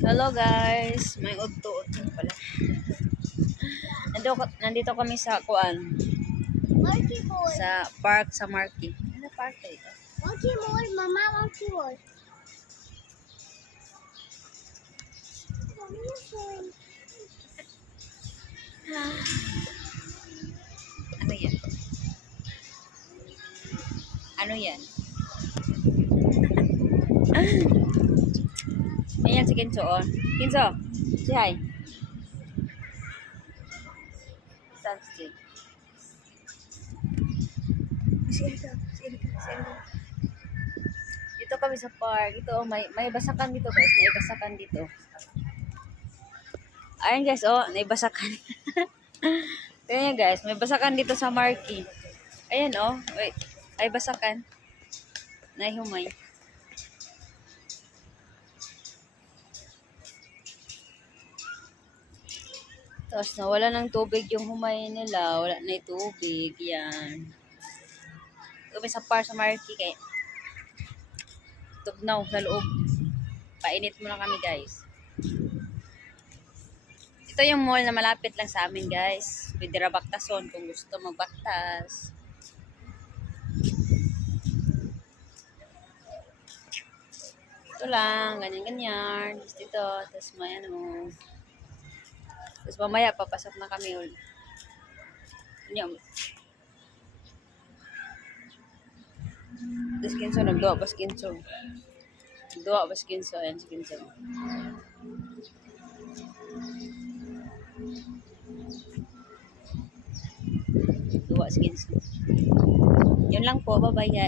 Hello guys, may udto-udto pala. Nandito kami sa kuan. Monkey boy. Sa park sa Marky. Ano park ito? Monkey boy, mama monkey boy. Ano yan? Ano yan? Ayan si Kinso oh. Kinso, say hi. Stand still. Dito kami sa park. Ito oh, may basakan dito guys. May basakan dito. Ayan guys oh, may basakan. Ayan guys, may basakan dito sa Marky. Ayan oh, wait. Ay basakan. Nahumay. Tapos nawala ng tubig yung humay nila. Wala na yung tubig. Yan. Kami sa par sa Marky kay tugnaw sa loob. Painit muna kami guys. Ito yung mall na malapit lang sa amin guys. Pwede ra baktason kung gusto magbaktas. Ito lang. Ganyan-ganyan. Just dito. Tapos may ano. Tapos mamaya papasok na kami ulit. Ano Tapos Kinso, nagduwa pa si Kinso. Nagduwa pa si Kinso. Ayan si Kinso. Nagduwa si Kinso. Yun lang po. Bye-bye guys.